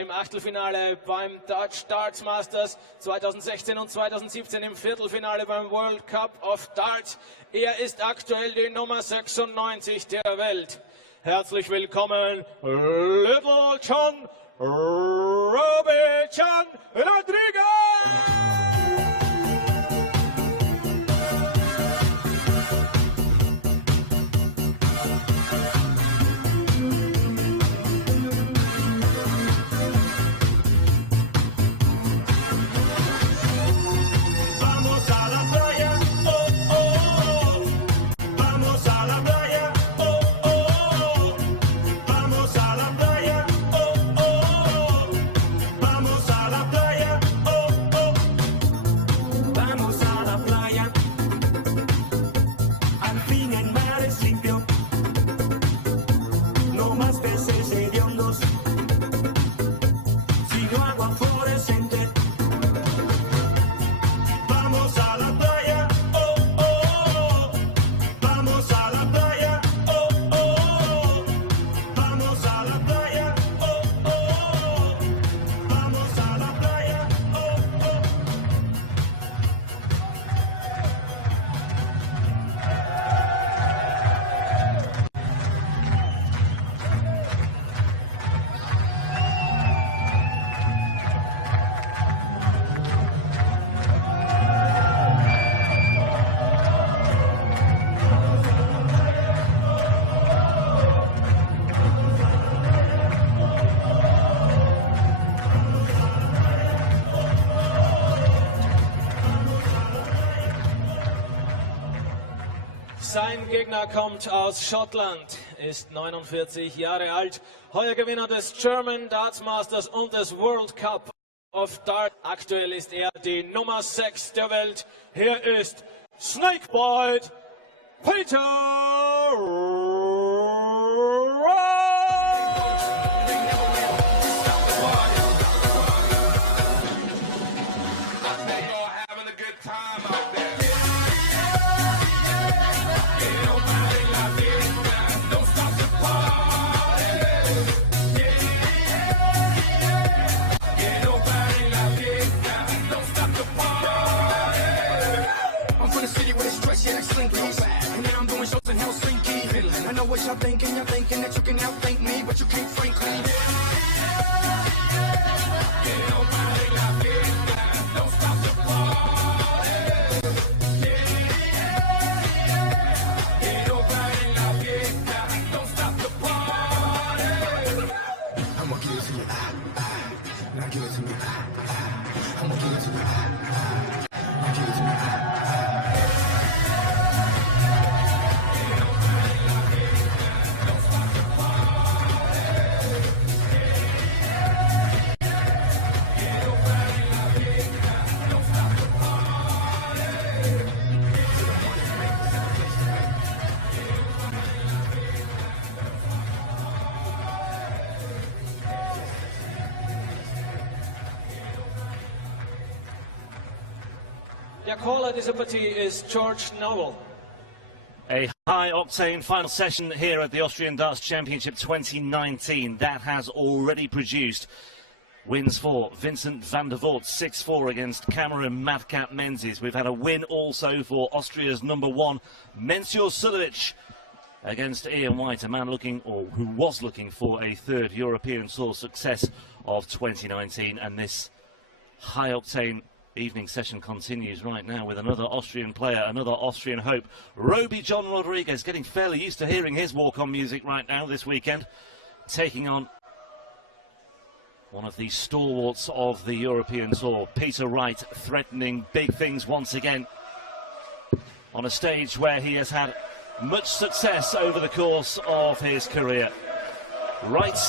Im Achtelfinale beim Dutch Darts Masters 2016 und 2017 im Viertelfinale beim World Cup of Darts. Er ist aktuell die Nummer 96 der Welt. Herzlich willkommen, Little John Roby-Chan Rodriguez! Sein Gegner kommt aus Schottland, ist 49 Jahre alt, heuer Gewinner des German Darts Masters und des World Cup of Darts. Aktuell ist er die Nummer 6 der Welt. Hier ist Snakebite Peter Wright. What y'all thinking that you can outthink me, but you can't frankly. Nobody like it, don't stop the party. Nobody like it, don't stop the party. I'ma give it to you, now give it to me, I'ma give it to you, now give it to me, Der Caller dieser Partie ist George Noble. A high-octane final session here at the Austrian Darts Championship 2019. That has already produced wins for Vincent van der Voort, 6-4 against Cameron Madcap Menzies. We've had a win also for Austria's #1, Mensur Suljovic, against Ian White, a man looking, or who was looking for a third European Tour success of 2019. And this high-octane evening session continues right now with another Austrian player, another Austrian hope, Roby John Rodriguez, getting fairly used to hearing his walk-on music right now this weekend, taking on one of the stalwarts of the European Tour, Peter Wright, threatening big things once again on a stage where he has had much success over the course of his career. Wright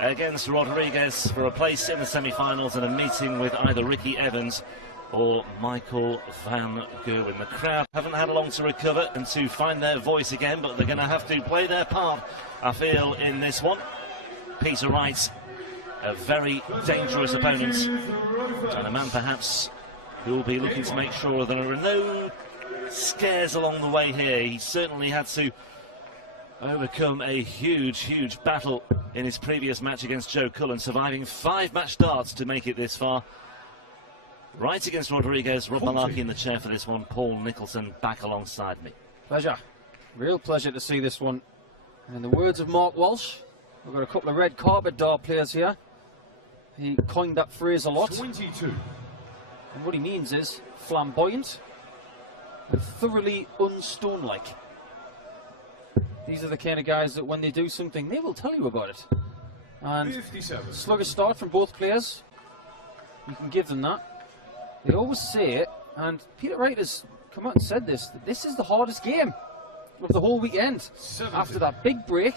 against Rodriguez for a place in the semi-finals and a meeting with either Ricky Evans or Michael van Gerwen. The crowd haven't had long to recover and to find their voice again, but they're going to have to play their part, I feel, in this one. Peter Wright, a very dangerous opponent, and a man perhaps who will be looking to make sure there are no scares along the way here. He certainly had to overcome a huge battle in his previous match against Joe Cullen, surviving 5 match darts to make it this far. Wright against Rodriguez, Rob Malarkey in the chair for this one, Paul Nicholson back alongside me. Pleasure. Real pleasure to see this one. And in the words of Mark Walsh, we've got a couple of red carpet dart players here. He coined that phrase a lot. 22. And what he means is flamboyant and thoroughly unstone-like. These are the kind of guys that when they do something, they will tell you about it. And 57. sluggish start from both players. You can give them that. They always say it, and Peter Wright has come out and said this, that this is the hardest game of the whole weekend. 70. After that big break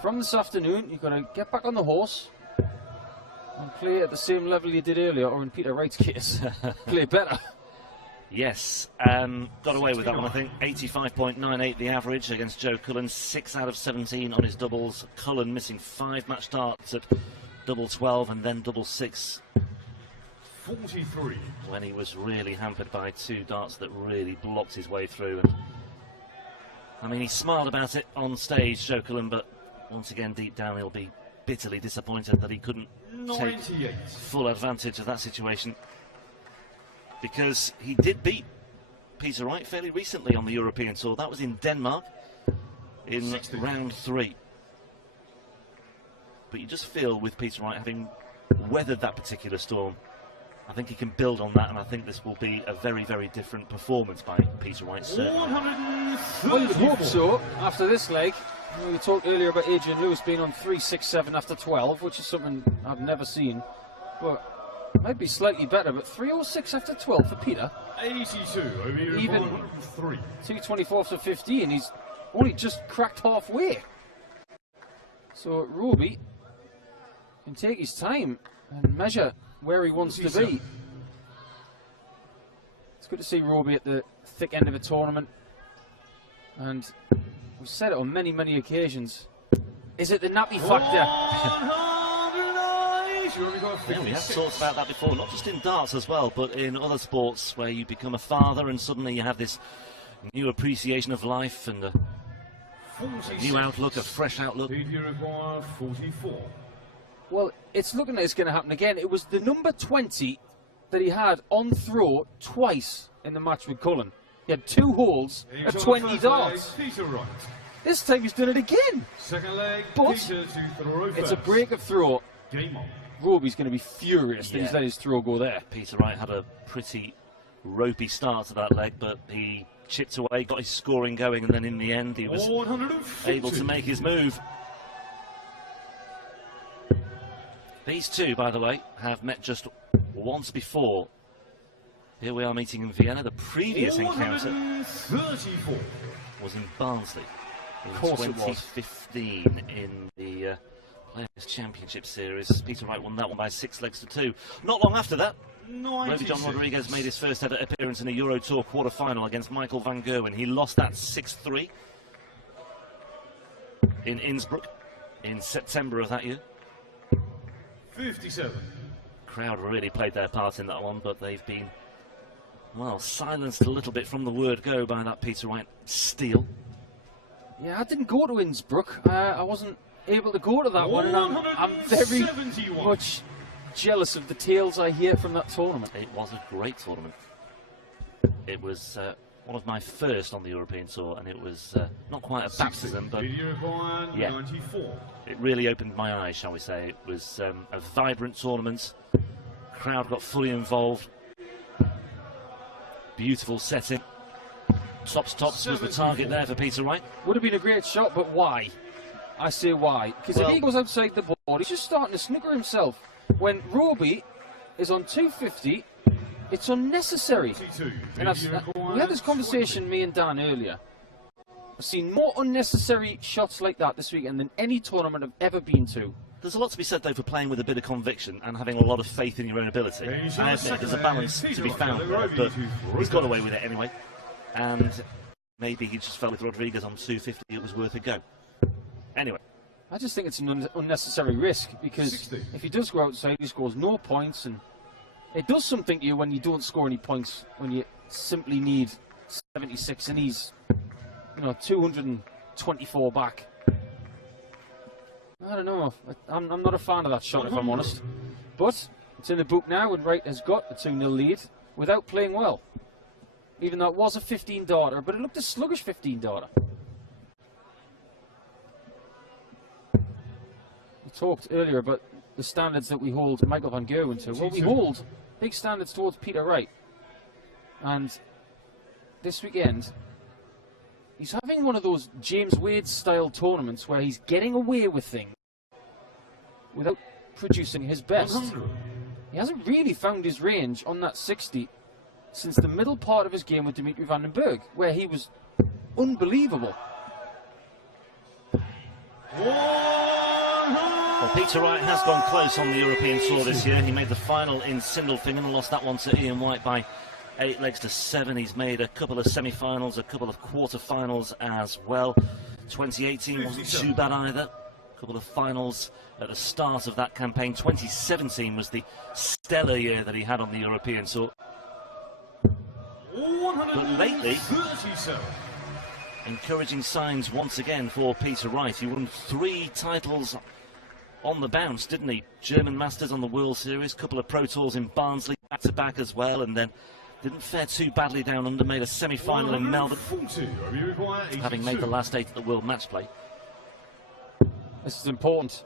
from this afternoon, you've got to get back on the horse and play at the same level you did earlier, or in Peter Wright's case, play better. Yes, got away with that one, I think. 85.98 the average against Joe Cullen, 6 out of 17 on his doubles. Cullen missing 5 match darts at double 12 and then double 6. 43. When he was really hampered by 2 darts that really blocked his way through. And I mean, he smiled about it on stage, Joe Cullen, but once again, deep down, he'll be bitterly disappointed that he couldn't 98. take full advantage of that situation. Because he did beat Peter Wright fairly recently on the European Tour. That was in Denmark in 60. round 3. But you just feel with Peter Wright having weathered that particular storm, I think he can build on that, and I think this will be a very, very different performance by Peter Wright, certainly. 134. Well, you'd hope so after this leg. We talked earlier about Adrian Lewis being on 3-6-7 after 12, which is something I've never seen. But might be slightly better, but 306 after 12 for Peter. 82 over here. Even 103. 224 after 15. He's only just cracked halfway. So Roby can take his time and measure where he wants to be. It's good to see Roby at the thick end of a tournament. And we've said it on many, many occasions. Is it the nappy factor? 190. Yeah, we have talked about that before, not just in darts as well, but in other sports where you become a father and suddenly you have this new appreciation of life and a new outlook, a fresh outlook. 44. Well, it's looking like it's going to happen again. It was the number 20 that he had on throw twice in the match with Cullen. He had 2 holes at 20 darts. Peter Wright. This time he's done it again. Second leg, But Peter to throw it's first. a break of throw. Game on. Roby's going to be furious that he's Yeah. let his throw go there. Peter Wright had a pretty ropey start to that leg, but he chipped away, got his scoring going, and then in the end he was 140. able to make his move. These two, by the way, have met just once before. Here we are meeting in Vienna. The previous encounter 134. was in Barnsley in course it was. 2015 in the Players' Championship Series. Peter Wright won that one by 6 legs to 2. Not long after that, Roby John Rodriguez made his first ever appearance in a Euro Tour quarter-final against Michael van Gerwen. He lost that 6-3 in Innsbruck in September of that year. 57. Crowd really played their part in that one, but they've been, well, silenced a little bit from the word go by that Peter Wright steal. Yeah, I didn't go to Innsbruck. I wasn't able to go to that one, and I'm very 171. much jealous of the tales I hear from that tournament. It was a great tournament. It was one of my first on the European Tour, and it was not quite a baptism, but yeah, 94. it really opened my eyes, shall we say. It was a vibrant tournament. Crowd got fully involved. Beautiful setting. Tops was the target there for Peter Wright. Would have been a great shot, but why? I say why. Because Well, if he goes outside the board, he's just starting to snooker himself. When Roby is on 250, it's unnecessary. 22. And we had this conversation, me and Dan, earlier. I've seen more unnecessary shots like that this weekend than any tournament I've ever been to. There's a lot to be said, though, for playing with a bit of conviction and having a lot of faith in your own ability. I admit there's a balance to be found there, but he's got away with it anyway. And maybe he just felt with Rodriguez on 250 it was worth a go. Anyway. I just think it's an unnecessary risk, because 60. if he does go outside, he scores no points, and it does something to you when you don't score any points, when you simply need 76 and he's, 224 back. I don't know. I'm not a fan of that shot, if I'm honest. But it's in the book now, and Wright has got a 2-0 lead without playing well. Even though it was a 15-darter, but it looked a sluggish 15-darter. We talked earlier about the standards that we hold Michael van Gerwen to. Well, we hold big standards towards Peter Wright. And this weekend, he's having one of those James Wade-style tournaments where he's getting away with things without producing his best. He hasn't really found his range on that 60 since the middle part of his game with Dimitri van den Berg, where he was unbelievable. Well, Peter Wright has gone close on the European Tour this year. He made the final in Sindelfingen and lost that one to Ian White by 8 legs to 7. He's made a couple of semi-finals, a couple of quarter-finals as well. 2018 wasn't too bad either. A couple of finals at the start of that campaign. 2017 was the stellar year that he had on the European Tour. But lately, encouraging signs once again for Peter Wright. He won 3 titles on the bounce, didn't he? German Masters on the World Series, couple of Pro Tours in Barnsley back-to-back as well, and then didn't fare too badly down under, made a semi-final in Melbourne, having made the last 8 at the World Match Play. This is important.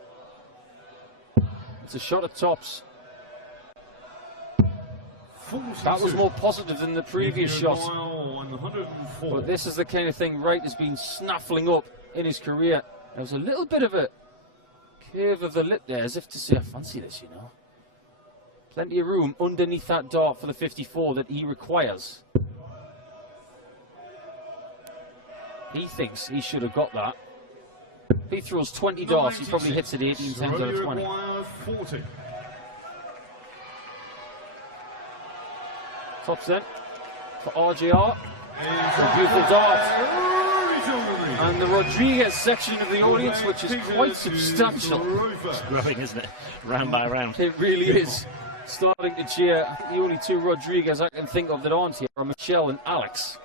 It's a shot at tops. That was more positive than the previous shot. But this is the kind of thing Wright has been snaffling up in his career. There was a little bit of a curve of the lip there, as if to say, I fancy this, you know. Plenty of room underneath that dart for the 54 that he requires. He thinks he should have got that. If he throws 20 darts, he probably hits it 18 times out of 20. Tops then for RJR. A beautiful dart. And the Rodriguez section of the audience, which is quite substantial. It's growing, isn't it? Round by round. It really is. Starting to cheer. I think the only 2 Rodriguez I can think of that aren't here are Michelle and Alex.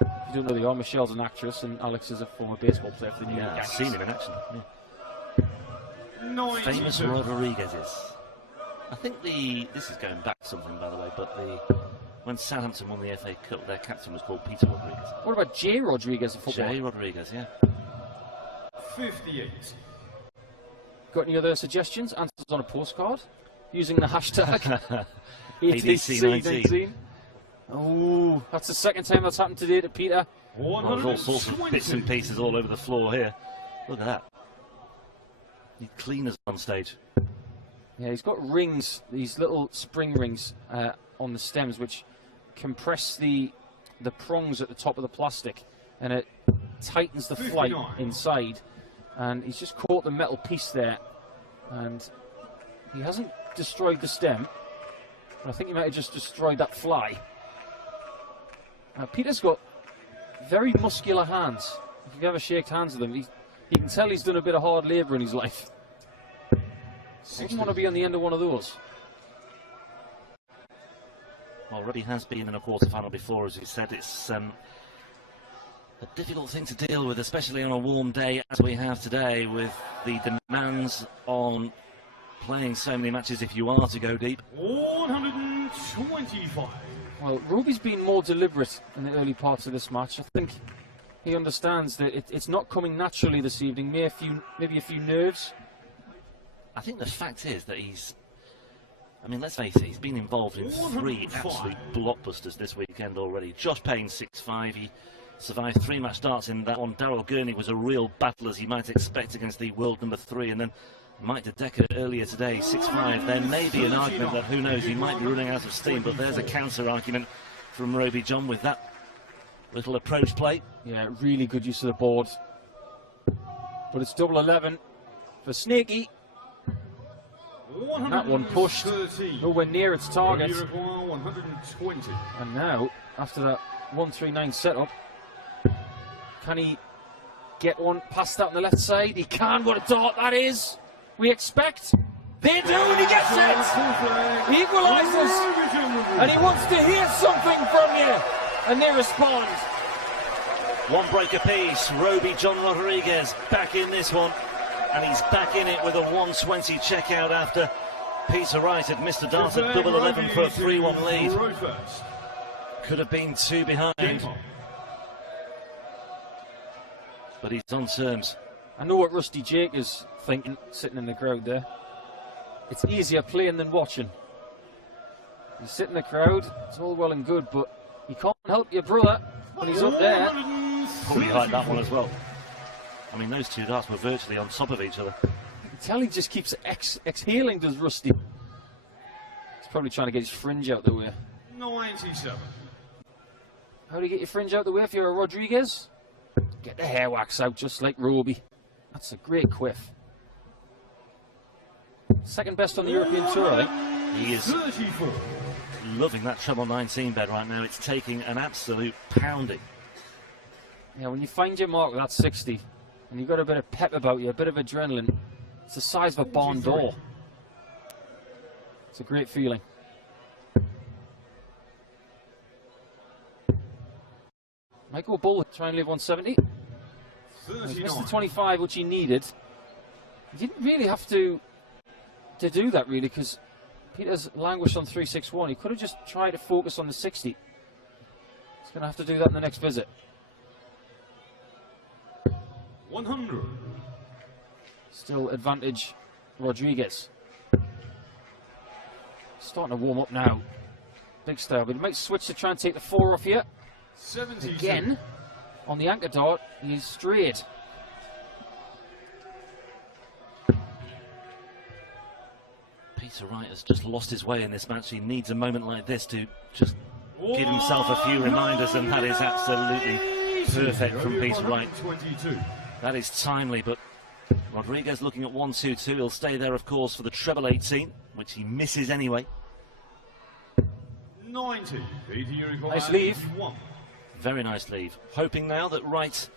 If you don't know who they are, Michelle's an actress and Alex is a former baseball player for the New York Yankees. I've seen him in action. Yeah. Famous Rodriguez's. I think this is going back something, by the way, but when Southampton won the FA Cup, their captain was called Peter Rodriguez. What about Jay Rodriguez, a footballer? Jay Rodriguez, yeah. 58. Got any other suggestions? Answers on a postcard? Using the hashtag ADC19. Oh, that's the second time that's happened today to Peter. Well, there's all sorts of bits and pieces all over the floor here. Look at that. He cleaners on stage. Yeah, he's got rings, these little spring rings on the stems, which compress the prongs at the top of the plastic, and it tightens the flight inside. And he's just caught the metal piece there, and he hasn't destroyed the stem. I think he might have just destroyed that fly. Peter's got very muscular hands. If you've ever shaken hands with him, you can tell he's done a bit of hard labour in his life. I wouldn't want to be on the end of one of those. Well, already has been in a quarter-final before, as we said. It's a difficult thing to deal with, especially on a warm day as we have today, with the demands on playing so many matches if you are to go deep. 125. Well, Roby's been more deliberate in the early parts of this match. I think he understands that it's not coming naturally this evening, maybe a few nerves. I think the fact is that I mean, let's face it, he's been involved in 3 absolute blockbusters this weekend already. Josh Payne, 6-5. He survived 3 match starts in that one. Darrell Gurney was a real battle, as you might expect, against the world number 3. And then Mike De Decker earlier today, 6-5. There may be an argument that, who knows, he might be running out of steam, but there's a counter-argument from Roby John with that little approach play. Yeah, really good use of the board. But it's double 11 for Snakey. And that one pushed nowhere near its target. 120. And now, after that 139 setup, can he get one past that on the left side? He can. What a dart that is! We expect. They do, and he gets it! He equalises! And he wants to hear something from you! And they respond. 1 break apiece. Roby John Rodriguez back in this one. and he's back in it with a 120 checkout after Peter Wright had missed a dance at double 11 for a 3-1 lead. Could have been 2 behind, but he's on terms. I know what Rusty Jake is thinking, sitting in the crowd there. It's easier playing than watching. You sit in the crowd, it's all well and good, but you can't help your brother when he's up there. Probably like that one as well. I mean, those two darts were virtually on top of each other. You can tell he just keeps exhaling, does Rusty. He's probably trying to get his fringe out the way. 97. How do you get your fringe out the way if you're a Rodriguez? Get the hair wax out just like Roby. That's a great quiff. Second best on the European Tour, I think. He is 34. loving that treble 19 bed right now. It's taking an absolute pounding. Yeah, when you find your mark with that 60, and you've got a bit of pep about you, a bit of adrenaline, it's the size of a barn door. It's a great feeling. Michael Bull trying to leave 170. He's missed the 25, which he needed. He didn't really have to do that, really, because Peter's languished on 361. He could have just tried to focus on the 60. He's going to have to do that in the next visit. 100. Still advantage Rodriguez. Starting to warm up now. Big style, but he might switch to try and take the 4 off here. 72. Again, on the anchor dart, he's straight. Peter Wright has just lost his way in this match. He needs a moment like this to just give himself a few reminders, and that is absolutely perfect from Peter Wright. That is timely, but Rodriguez looking at 1-2-2. He'll stay there, of course, for the treble 18, which he misses anyway. 90. Nice leave. Very nice leave. Hoping now that Wright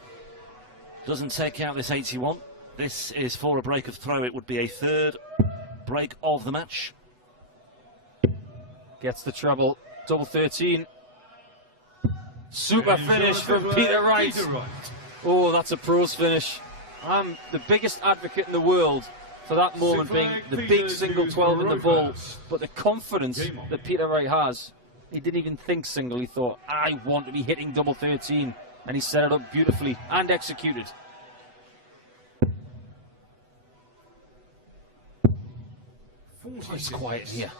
doesn't take out this 81. This is for a break of throw. It would be a third break of the match. Gets the treble, double 13. Super finish from Peter Wright. Oh, that's a pro's finish. I'm the biggest advocate in the world for that moment being the big single 12 in the ball. But the confidence that Peter Wright has, he didn't even think single. He thought, I want to be hitting double 13. And he set it up beautifully and executed. It's quiet here.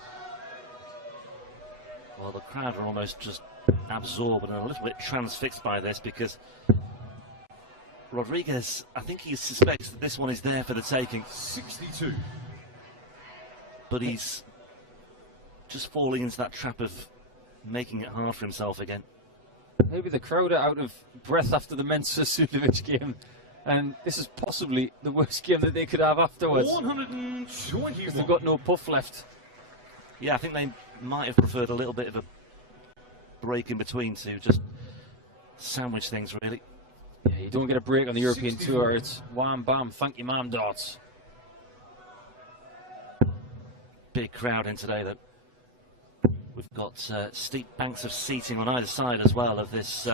Well, the crowd are almost just absorbed and a little bit transfixed by this, because Rodriguez, I think he suspects that this one is there for the taking. 62. But he's just falling into that trap of making it hard for himself again. Maybe the crowd are out of breath after the Mensah Sudovic game, and this is possibly the worst game that they could have afterwards. 121. They've got no puff left. Yeah, I think they might have preferred a little bit of a break in between to just sandwich things, really. Yeah, you don't get a break on the European Tour. It's wham, bam, thank you, ma'am, darts. Big crowd in today, though. We've got steep banks of seating on either side as well of this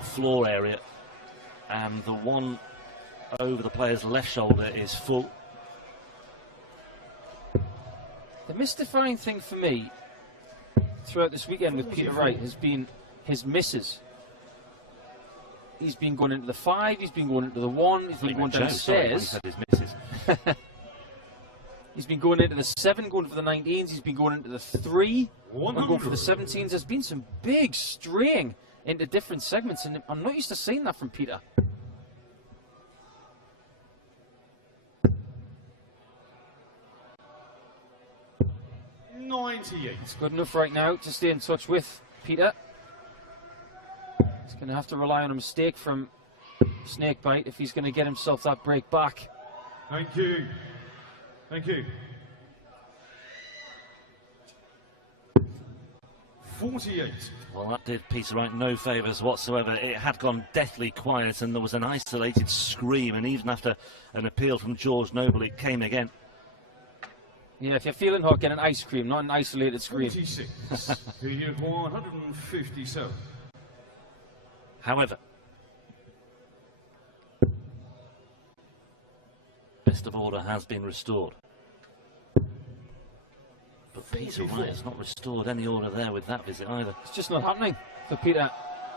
floor area. And the one over the player's left shoulder is full. The mystifying thing for me throughout this weekend with Peter Wright has been his misses. He's been going into the 5, he's been going into the 1, he's been going down the stairs. He's been going into the 7, going for the 19s, he's been going into the 3, and going for the 17s. There's been some big straying into different segments, and I'm not used to seeing that from Peter. It's good enough right now to stay in touch with Peter. He's going to have to rely on a mistake from Snakebite if he's going to get himself that break back. Thank you. Thank you. 48. Well, that did Peter Wright no favours whatsoever. It had gone deathly quiet, and there was an isolated scream, and even after an appeal from George Noble, it came again. Yeah, if you're feeling hot, get an ice cream, not an isolated scream. 46. 157. However, best best of order has been restored. But Peter Wright has not restored any order there with that visit either. It's just not happening for Peter.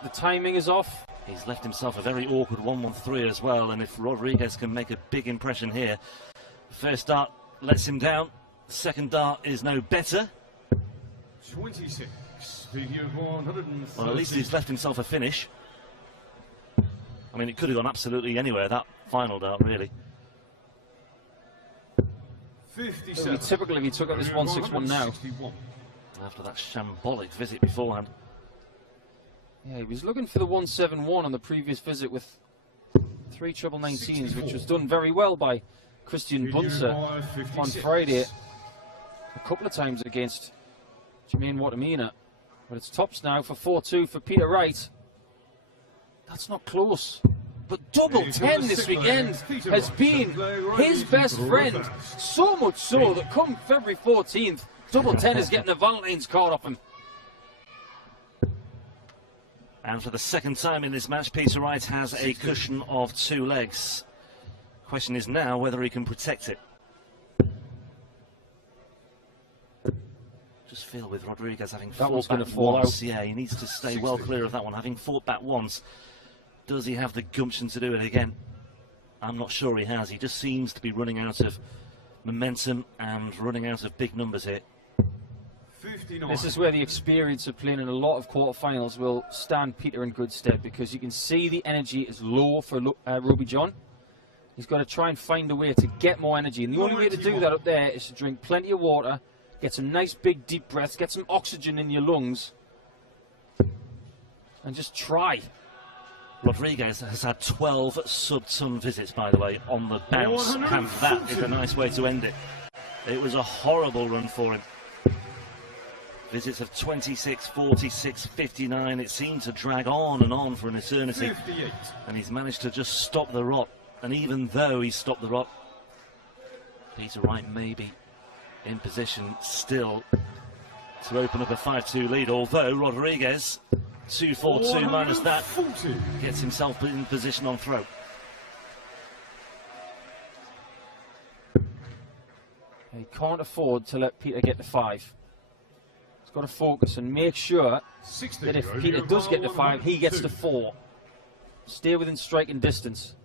The timing is off. He's left himself a very awkward 1-1-3 as well, and if Rodriguez can make a big impression here, first dart lets him down, second dart is no better. 26, figure 130. Well, at least he's left himself a finish. I mean, it could have gone absolutely anywhere, that final dart, really. 57. It would be typical if he took up this 161 now. After that shambolic visit beforehand. Yeah, he was looking for the 171 on the previous visit with 3 treble 19s, which was done very well by Christian Bunser on Friday. A couple of times against Jermaine Watamina. But it's tops now for 4-2 for Peter Wright. That's not close. But double 10 this weekend has been his best friend. So much so that come February 14th, double 10 is getting the Valentine's card off him. And for the second time in this match, Peter Wright has a cushion of 2 legs. Question is now whether he can protect it. Just feel with Rodriguez having fought back once. Yeah, he needs to stay well clear of that one. Having fought back once, does he have the gumption to do it again? I'm not sure he has. He just seems to be running out of momentum and running out of big numbers here. 59. This is where the experience of playing in a lot of quarterfinals will stand Peter in good stead, because you can see the energy is low for Ruby John. He's got to try and find a way to get more energy, and the only way to do that up there is to drink plenty of water, get some nice big deep breaths, get some oxygen in your lungs, and just try. Rodriguez has had 12 sub-ton visits, by the way, on the bounce, and that is a nice way to end it. It was a horrible run for him. Visits of 26, 46, 59. It seemed to drag on for an eternity. 58. And he's managed to just stop the rot. And even though he stopped the rot, Peter Wright may be in position still to open up a 5-2 lead. Although Rodriguez, 2-4-2 minus that, gets himself in position on throw. He can't afford to let Peter get the 5. He's got to focus and make sure that if Peter does get the 5, he gets the 4. Stay within striking distance.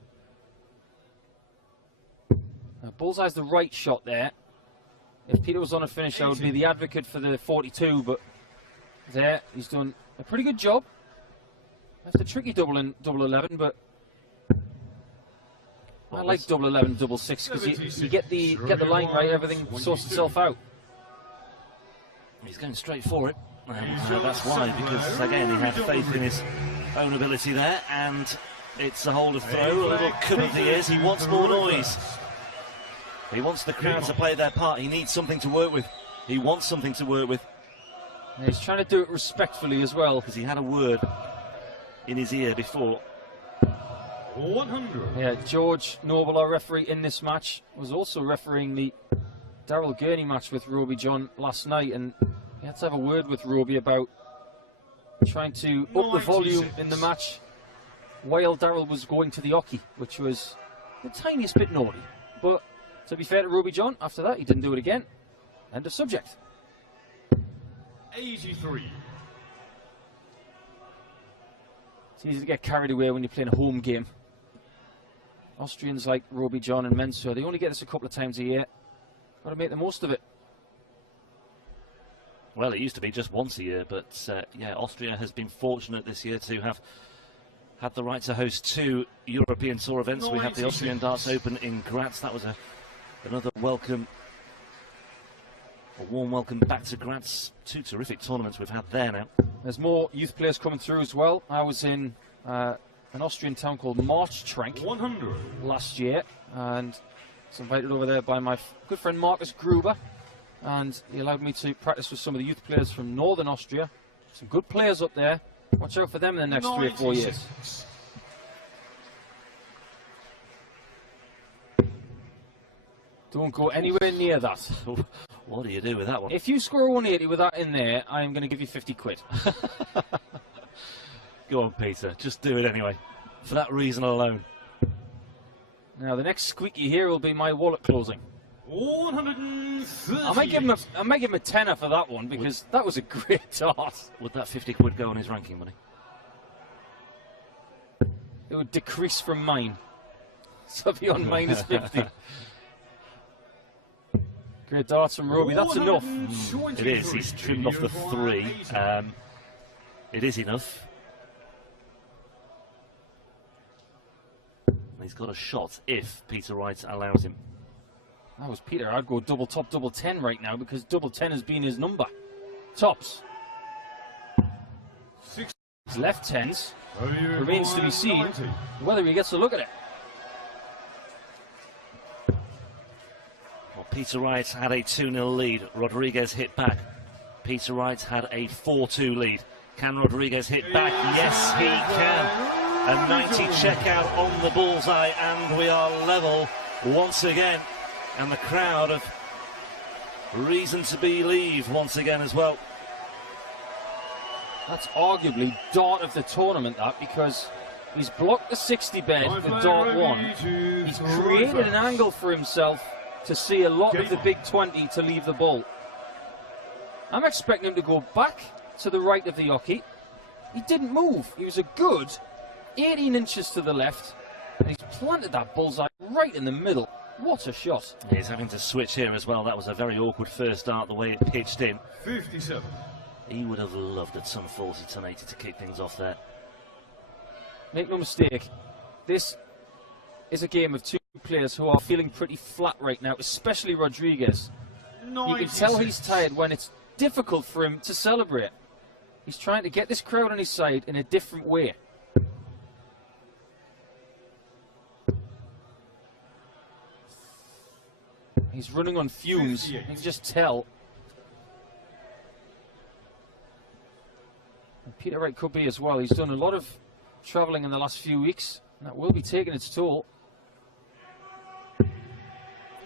Now, Bullseye's the right shot there. If Peter was on a finish, I would be the advocate for the 42, but there, he's done a pretty good job. That's a tricky double in double 11, but I like double 11, double 6, because you get the line right, everything sorts itself out. He's going straight for it, and that's why, because again he had faith in his own ability there, and it's a hold of throw, a little cut of the ears. He wants more noise. He wants the crowd to play their part. He needs something to work with. He wants something to work with. And he's trying to do it respectfully as well, because he had a word in his ear before. 100. Yeah, George Noble, our referee in this match, was also refereeing the Daryl Gurney match with Roby John last night, and he had to have a word with Roby about trying to up the volume in the match while Daryl was going to the hockey, which was the tiniest bit naughty. But to be fair to Roby John, after that he didn't do it again. End of subject. 83. It's easy to get carried away when you're playing a home game. Austrians like Roby John and Mensur, they only get this a couple of times a year. Got to make the most of it. Well, it used to be just once a year, but yeah, Austria has been fortunate this year to have had the right to host 2 European Tour events. We had the Austrian Darts Open in Graz. That was another welcome, a warm welcome back to Graz. 2 terrific tournaments we've had there now. There's more youth players coming through as well. I was in an Austrian town called Marchtrenk 100 last year, and was invited over there by my good friend Marcus Gruber, and he allowed me to practice with some of the youth players from northern Austria. Some good players up there. Watch out for them in the next 3 or 4 years. Don't go anywhere near that. What do you do with that one? If you score a 180 with that in there, I'm going to give you 50 quid. Go on, Peter. Just do it anyway. For that reason alone. Now the next squeaky here will be my wallet closing. 130. I might give him a tenner for that one, because that was a great dart. Would that 50 quid go on his ranking money? It would decrease from mine. So I'll be on minus 50. Great darts from Roby, that's enough. It is, he's trimmed off the 3. It is enough. He's got a shot if Peter Wright allows him. That was Peter. I'd go double top, double 10 right now, because double 10 has been his number. Tops. His left tens. Remains to be seen whether he gets a look at it. Well, Peter Wright had a 2-0 lead. Rodriguez hit back. Peter Wright had a 4-2 lead. Can Rodriguez hit back? Yes, he can. A 90 checkout on the bullseye, and we are level once again. And the crowd have reason to believe once again as well. That's arguably dart of the tournament, that, because he's blocked the 60 bed with dart 1. He's created an angle for himself to see a lot of the big 20 to leave the ball. I'm expecting him to go back to the right of the hockey. He didn't move. He was a good 18 inches to the left, and he's planted that bullseye right in the middle. What a shot. He's having to switch here as well. That was a very awkward first dart, the way it pitched in. 57. He would have loved at some 40 to 80 to kick things off there. Make no mistake, this is a game of two players who are feeling pretty flat right now, especially Rodriguez. 96. You can tell he's tired when it's difficult for him to celebrate. He's trying to get this crowd on his side in a different way. He's running on fumes, you can just tell. And Peter Wright could be as well. He's done a lot of travelling in the last few weeks, and that will be taking its toll.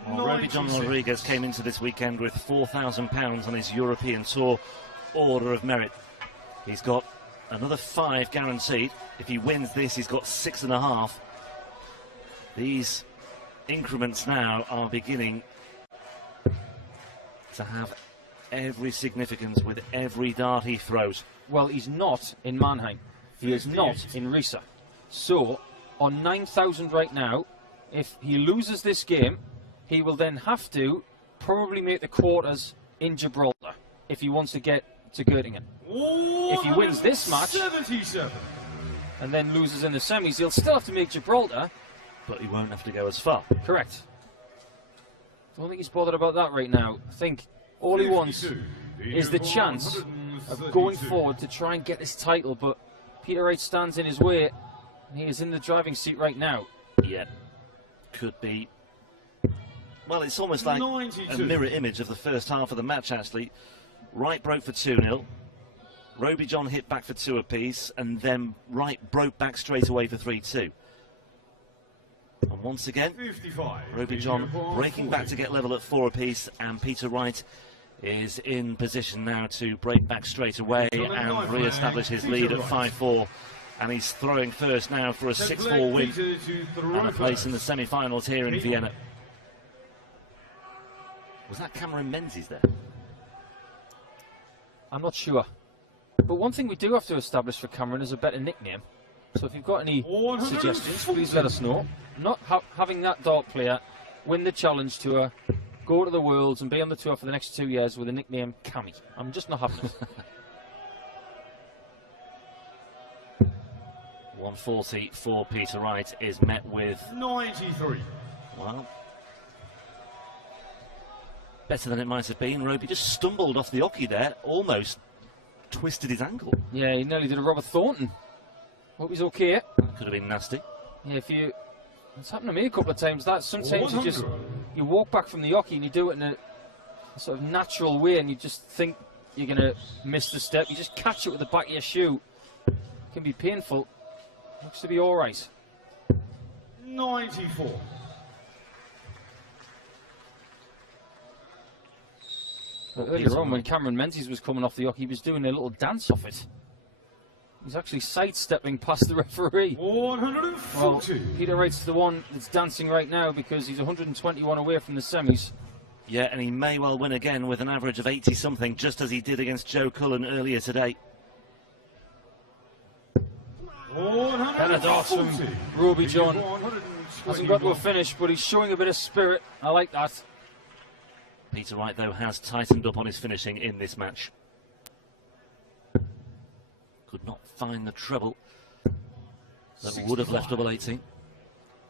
Well, Roby John Rodriguez came into this weekend with £4,000 on his European Tour Order of Merit. He's got another 5 guaranteed. If he wins this, he's got 6.5. These increments now are beginning to have every significance with every dart he throws. Well, he's not in Mannheim. He is not in Riesa. So, on 9,000 right now, if he loses this game, he will then have to probably make the quarters in Gibraltar if he wants to get to Göttingen. If he wins this match 77. and then loses in the semis, he'll still have to make Gibraltar. But he won't have to go as far. Correct. Don't think he's bothered about that right now. I think all he wants is the chance of going forward to try and get this title, but Peter Wright stands in his way, and he is in the driving seat right now. Yeah, could be. Well, it's almost like 92. a mirror image of the first half of the match, actually. Wright broke for 2-0. Roby John hit back for 2 apiece, and then Wright broke back straight away for 3-2. And once again, 55. Roby John breaking back to get level at 4 apiece, and Peter Wright is in position now to break back straight away and re-establish his lead at 5-4. And he's throwing first now for a 6-4 win and a place in the semi-finals here in Vienna. Was that Cameron Menzies there? I'm not sure. But one thing we do have to establish for Cameron is a better nickname. So if you've got any suggestions, please let us know. Not having that dart player win the Challenge Tour, go to the Worlds and be on the tour for the next 2 years with the nickname Cammy. I'm just not having it. 140 for Peter Wright is met with 93. Well, better than it might have been. Roby just stumbled off the hockey there, almost twisted his ankle. Yeah, he nearly did a Robert Thornton. Hope he's okay. Could have been nasty. Yeah, it's happened to me a couple of times. That sometimes you walk back from the hockey and you do it in a sort of natural way, and you just think you're going to miss the step. You just catch it with the back of your shoe. It can be painful. Looks to be all right. 94. But earlier on, when Cameron Menzies was coming off the hockey, he was doing a little dance off it. He's actually sidestepping past the referee. 140. Well, Peter Wright's the one that's dancing right now because he's 121 away from the semis. Yeah, and he may well win again with an average of 80-something, just as he did against Joe Cullen earlier today. Better darts from Roby John. Hasn't got to a finish, but he's showing a bit of spirit. I like that. Peter Wright, though, has tightened up on his finishing in this match. Could not find the treble that would have left double 18.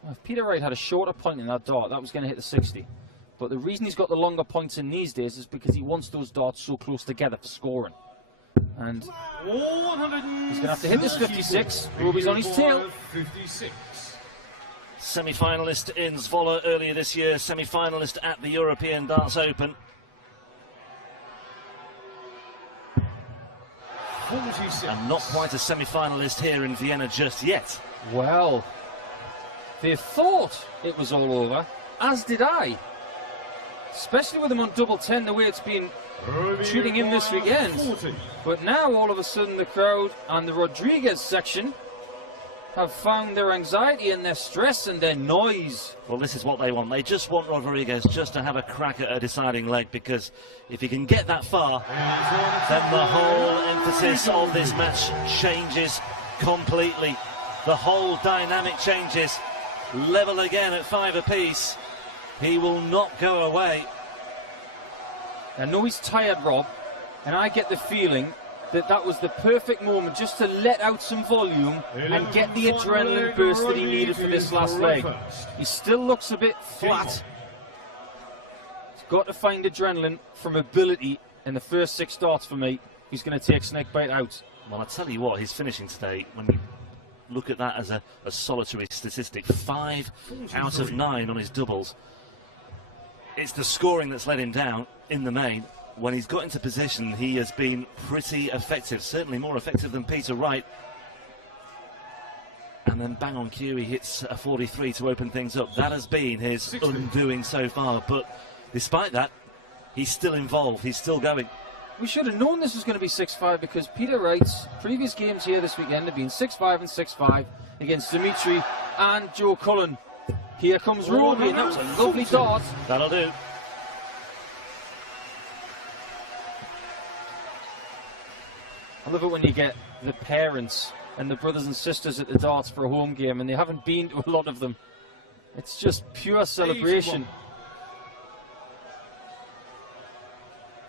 Well, if Peter Wright had a shorter point in that dart, that was going to hit the 60. But the reason he's got the longer points in these days is because he wants those darts so close together for scoring. And he's going to have to hit this 56. Roby's on his tail. 56. Semi-finalist in Zwolle earlier this year, semi-finalist at the European Darts Open. 46. And not quite a semi-finalist here in Vienna just yet. Well, they thought it was all over, as did I. Especially with him on double 10, the way it's been shooting in this weekend. 40. But now, all of a sudden, the crowd and the Rodriguez section have found their anxiety and their stress and their noise. Well, this is what they want. They just want Rodriguez just to have a crack at a deciding leg, because if he can get that far, then the whole emphasis of this match changes completely. The whole dynamic changes. Level again at 5 apiece. He will not go away. I know he's tired, Rob, and I get the feeling that that was the perfect moment just to let out some volume and get the adrenaline burst that he needed for this last leg. He still looks a bit flat. He's got to find adrenaline from ability in the first 6 darts for me. He's going to take Snakebite out. Well, I tell you what, his finishing today, when you look at that as a solitary statistic, 5 out of 9 on his doubles. It's the scoring that's let him down in the main. When he's got into position, he has been pretty effective, certainly more effective than Peter Wright. And then bang on cue, he hits a 43 to open things up. That has been his undoing so far, but despite that, he's still involved, he's still going. We should have known this was going to be 6-5 because Peter Wright's previous games here this weekend have been 6-5 and 6-5 against Dimitri and Joe Cullen. Here comes Roby, and that was a lovely dart. That'll do. I love it when you get the parents and the brothers and sisters at the darts for a home game and they haven't been to a lot of them. It's just pure celebration.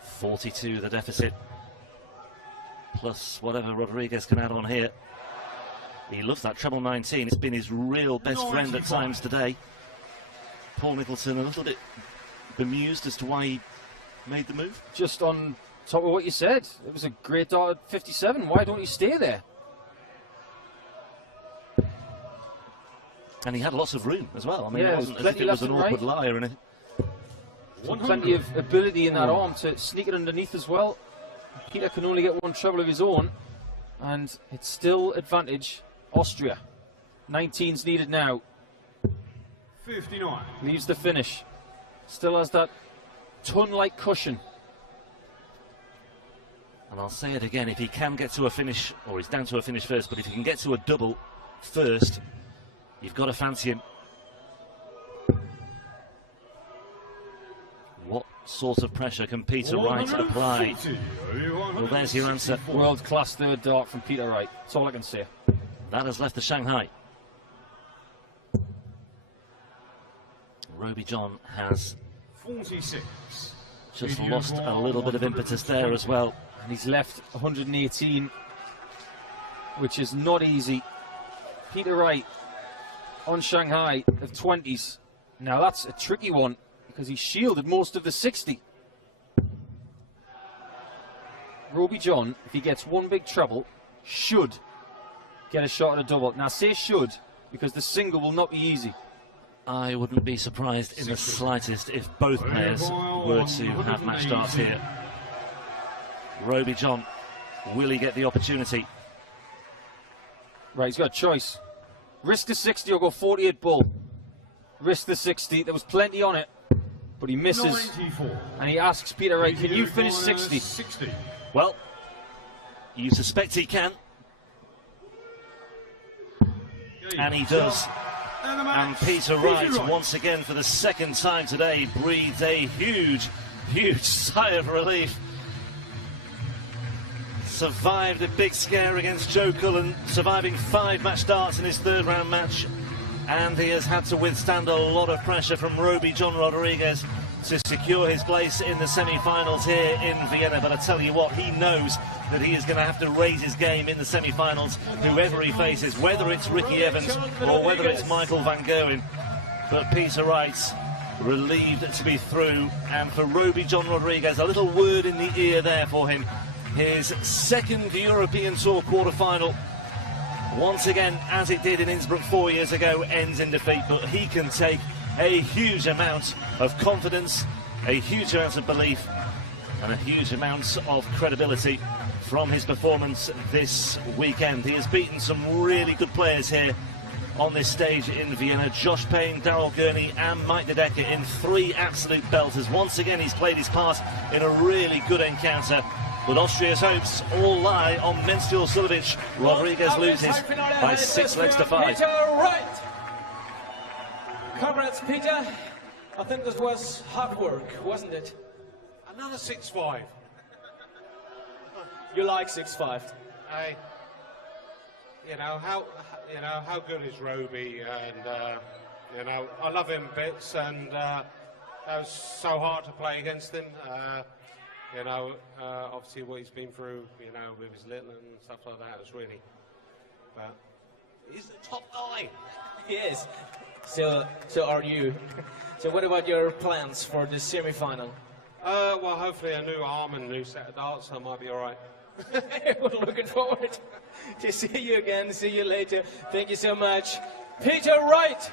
42 the deficit, plus whatever Rodriguez can add on here. He loves that treble 19. It's been his real best friend at times today. Paul Nicholson a little bit bemused as to why he made the move. Just on top of what you said, it was a great dart at 57. Why don't you stay there? And he had lots of room as well. I mean, Yeah, it wasn't as if plenty it was left an and awkward right. lie or anything. Plenty of ability in that arm to sneak it underneath as well. Peter can only get one treble of his own, and it's still advantage Austria. 19's needed now. 59. Leaves the finish. Still has that ton-like cushion. And I'll say it again, if he can get to a finish, or he's down to a finish first, but if he can get to a double first, you've got to fancy him. What sort of pressure can Peter Wright apply? Well, there's your answer. World-class third dart from Peter Wright. That's all I can say. That has left the Shanghai. Roby John has 46. just lost a little bit of impetus there as well. And he's left 118, which is not easy. Peter Wright on Shanghai of 20s. Now that's a tricky one because he shielded most of the 60. Roby John, if he gets one big treble, should get a shot at a double. Now I say should because the single will not be easy. I wouldn't be surprised in the slightest if both players were to have match darts here. Roby John, will he get the opportunity? Right, he's got a choice. Risk the 60 or go 48 bull. Risk the 60, there was plenty on it, but he misses. 94. And he asks Peter Wright, can you finish 60? 60. Well, you suspect he can. And he does. And Peter Wright, once again for the second time today, breathes a huge, huge sigh of relief. Survived a big scare against Joe Cullen, surviving 5 match starts in his 3rd round match. And he has had to withstand a lot of pressure from Roby John Rodriguez to secure his place in the semi-finals here in Vienna. But I tell you what, he knows that he is going to have to raise his game in the semi-finals, whoever he faces, whether it's Ricky Evans or whether it's Michael van Gerwen. But Peter Wright relieved to be through, and for Roby John Rodriguez, a little word in the ear there for him. His 2nd European Tour quarter-final, once again, as it did in Innsbruck 4 years ago, ends in defeat, but he can take a huge amount of confidence, a huge amount of belief, and a huge amount of credibility from his performance this weekend. He has beaten some really good players here on this stage in Vienna. Josh Payne, Daryl Gurney and Mike Dedeker in 3 absolute belters. Once again, he's played his part in a really good encounter. But Austria's hopes all lie on Menstiel Sulovic. Rodriguez loses by 6 legs to 5. Peter Wright. Congrats, Peter. I think this was hard work, wasn't it? Another 6-5. You like 6-5? How good is Roby? And I love him bits, and that was so hard to play against him. Obviously what he's been through, with his little and stuff like that is really. But he's the top guy. He is. So are you. So what about your plans for the semi-final? Well, hopefully a new arm and a new set of darts, I might be all right. We're looking forward to see you again. See you later. Thank you so much. Peter Wright.